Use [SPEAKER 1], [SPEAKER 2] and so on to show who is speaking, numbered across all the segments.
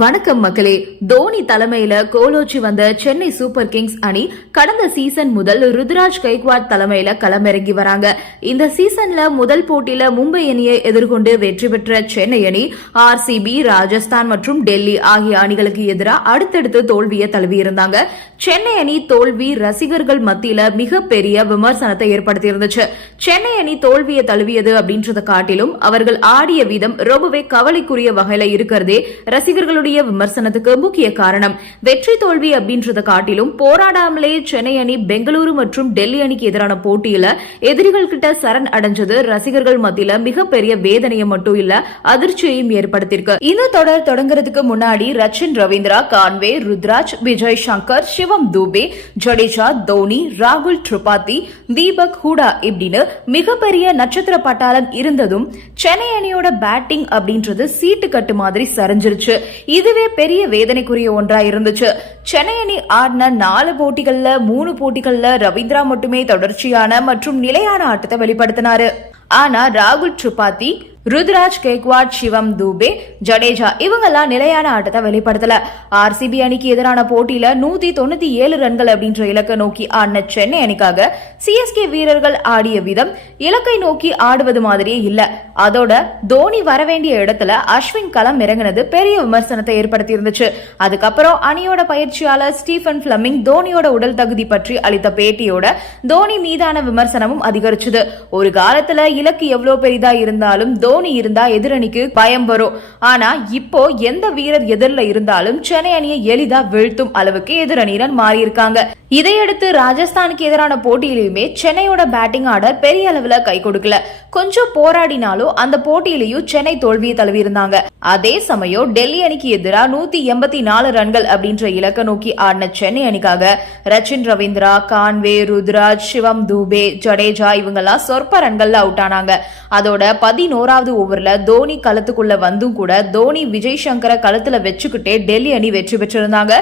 [SPEAKER 1] வணக்கம் மக்களே. தோனி தலைமையில கோலோச்சி வந்த சென்னை சூப்பர் கிங்ஸ் அணி கடந்த சீசன் முதல் ருத்ராஜ் கைக்வாட் தலைமையில களமிறங்கி வராங்க. இந்த சீசன்ல முதல் போட்டியில மும்பை அணியை எதிர்கொண்டு வெற்றி பெற்ற சென்னை அணி ஆர்சிபி ராஜஸ்தான் மற்றும் டெல்லி ஆகிய அணிகளுக்கு எதிராக அடுத்தடுத்து தோல்வியை தழுவியிருந்தாங்க. சென்னை அணி தோல்வி ரசிகர்கள் மத்தியில மிகப்பெரிய விமர்சனத்தை ஏற்படுத்தியிருந்துச்சு. சென்னை அணி தோல்வியை தழுவியது அப்படின்றத காட்டிலும் அவர்கள் ஆடிய விதம் ரொம்பவே கவலைக்குரிய வகையில இருக்கிறதே ரசிகர்களுடைய விமர்சனத்துக்கு முக்கிய காரணம் வெற்றி தோல்வி அப்படின்றத காட்டிலும் போராடாமலே சென்னை அணி பெங்களூரு மற்றும் டெல்லி அணிக்கு எதிரான போட்டியில எதிரிகள் கிட்ட சரண் அடைஞ்சது ரசிகர்கள் மத்தியில மிகப்பெரிய வேதனையை மட்டும் இல்ல அதிர்ச்சியையும் ஏற்படுத்தியிருக்கு. இந்த தொடர் தொடங்குறதுக்கு முன்னாடி ரச்சின் ரவீந்திரா கான்வே ருத்ராஜ் விஜய் சங்கர் சிவம் தூபே ஜடேஜா தோனி ராகுல் திரிபாதி தீபக் ஹூடா இப்படின்னு மிகப்பெரிய நட்சத்திர பட்டாளம் இருந்ததும் சென்னை அணியோட பேட்டிங் அப்படின்றது சீட்டு கட்டு மாதிரி சரிஞ்சிருச்சு. இதுவே பெரிய வேதனைக்குரிய ஒன்றா இருந்துச்சு. சென்னை அணி ஆடின நாலு போட்டிகள்ல மூணு போட்டிகள்ல ரவீந்திரா மட்டுமே தொடர்ச்சியான மற்றும் நிலையான ஆட்டத்தை வெளிப்படுத்தினாரு. ஆனா ராகுல் திரிபாதி ருத்ராஜ் கேக்வாட் சிவம் தூபே ஜடேஜா இவங்கெல்லாம் நிலையான ஆட்டத்தை வெளிப்படுத்தல. ஆர்சிபி அணிக்கு எதிரான போட்டியில நூத்தி தொண்ணூத்தி ஏழு ரன்கள் அப்படின்ற இலக்கை நோக்கி ஆடின சென்னை அணிக்காக சிஎஸ்கே வீரர்கள் ஆடிய விதம் இலக்கை நோக்கி ஆடுவது மாதிரியே இல்ல. அதோட தோனி வரவேண்டிய இடத்துல அஸ்வின் களம் இறங்கினது பெரிய விமர்சனத்தை ஏற்படுத்தி இருந்துச்சு அதுக்கப்புறம் அணியோட பயிற்சியாளர் ஸ்டீஃபன் பிளமிங் தோனியோட உடல் தகுதி பற்றி அளித்த பேட்டியோட தோனி மீதான விமர்சனமும் அதிகரிச்சது. ஒரு காலத்துல இலக்கு எவ்வளவு பெரிதா இருந்தாலும் தோனி இருந்தா எதிரணிக்கு பயம் வரும். ஆனா இப்போ எந்த வீரர் எதிரில் இருந்தாலும் சென்னை அணியை எளிதா வீழ்த்தும் அளவுக்கு எதிரணியினர் மாறியிருக்காங்க. இதையடுத்து ராஜஸ்தானுக்கு எதிரான போட்டியிலுமே சென்னையோட பேட்டிங் ஆர்டர் பெரிய அளவுல கை கொடுக்கல. கொஞ்சம் போராடினாலும் அந்த போட்டியிலையும் சென்னை தோல்வியை தழுவியிருந்தாங்க. அதே சமயம் டெல்லி அணிக்கு எதிராக நூத்தி எண்பத்தி நாலு ரன்கள் அப்படின்ற இலக்க நோக்கி ஆடின சென்னை அணிக்காக ரச்சின் ரவீந்திரா கான்வே ருத்ராஜ் சிவம் தூபே ஜடேஜா இவங்கெல்லாம் சொற்ப ரன்கள்ல அவுட் ஆனாங்க. அதோட பதினோராவது ஓவர்ல தோனி களத்துக்குள்ள வந்தும் கூட தோனி விஜய் சங்கரை களத்துல வச்சுக்கிட்டே டெல்லி அணி வெற்றி பெற்றிருந்தாங்க.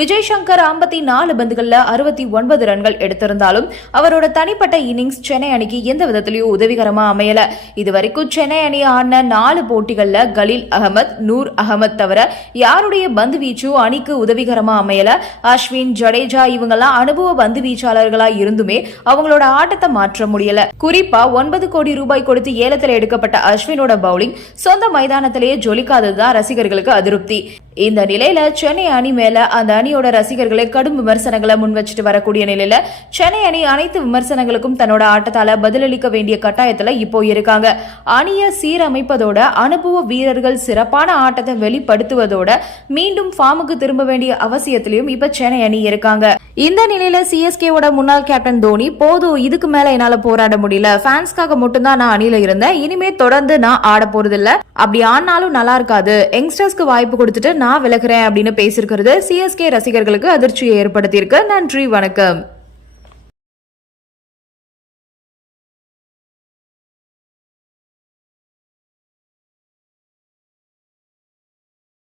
[SPEAKER 1] விஜய் சங்கர் ஐம்பத்தி நாலு பந்துகள்ல அறுபத்தி ஒன்பது ரன்கள் எடுத்திருந்தாலும் அவரோட தனிப்பட்ட இன்னிங்ஸ் சென்னை அணிக்கு எந்த விதத்திலையும் உதவிகரமா அமையல. இதுவரைக்கும் சென்னை அணி ஆடின நாலு போட்டிகள்ல கலீல் அகமத் நூர் அகமத் தவிர யாருடைய பந்து வீச்சும் அணிக்கு உதவிகரமா அமையல? அஸ்வின் ஜடேஜா இவங்கெல்லாம் அனுபவ பந்து வீச்சாளர்களா இருந்துமே அவங்களோட ஆட்டத்தை மாற்ற முடியல. குறிப்பா ஒன்பது கோடி ரூபாய் கொடுத்து ஏலத்தில் எடுக்கப்பட்ட அஸ்வினோட பவுலிங் சொந்த மைதானத்திலேயே ஜொலிக்காததுதான் ரசிகர்களுக்கு அதிருப்தி. இந்த நிலையில சென்னை அணி மேல அந்த அணியோட ரசிகர்களை கடும் விமர்சனங்களை முன் வச்சுட்டு வரக்கூடிய நிலையில சென்னை அணி அனைத்து விமர்சனங்களுக்கும் தன்னோட ஆட்டத்தால பதிலளிக்க வேண்டிய கட்டாயத்துல இப்போ இருக்காங்க. அணியை சீரமைப்பதோட அனுபவ வீரர்கள் சிறப்பான ஆட்டத்தை வெளிப்படுத்துவதோட மீண்டும் ஃபார்முக்கு திரும்ப வேண்டிய அவசியத்திலையும் இப்ப சென்னை அணி இருக்காங்க. இந்த நிலையில சிஎஸ்கேவோட முன்னாள் கேப்டன் தோனி போதும் இதுக்கு மேல என்னால போராட முடியல. ஃபேன்ஸ்க்காக மட்டும்தான் நான் அணியில இருந்தேன். இனிமே தொடர்ந்து நான் ஆட போறதில்ல. அப்படி ஆனாலும் நல்லா இருக்காது. யங்ஸ்டர்ஸ்க்கு வாய்ப்பு கொடுத்துட்டு நான் விலகிறேன் அப்படின்னு பேசியிருக்கிறது சிஎஸ்கே ரசிகர்களுக்கு அதிர்ச்சியை ஏற்படுத்தியிருக்கு. நன்றி வணக்கம்.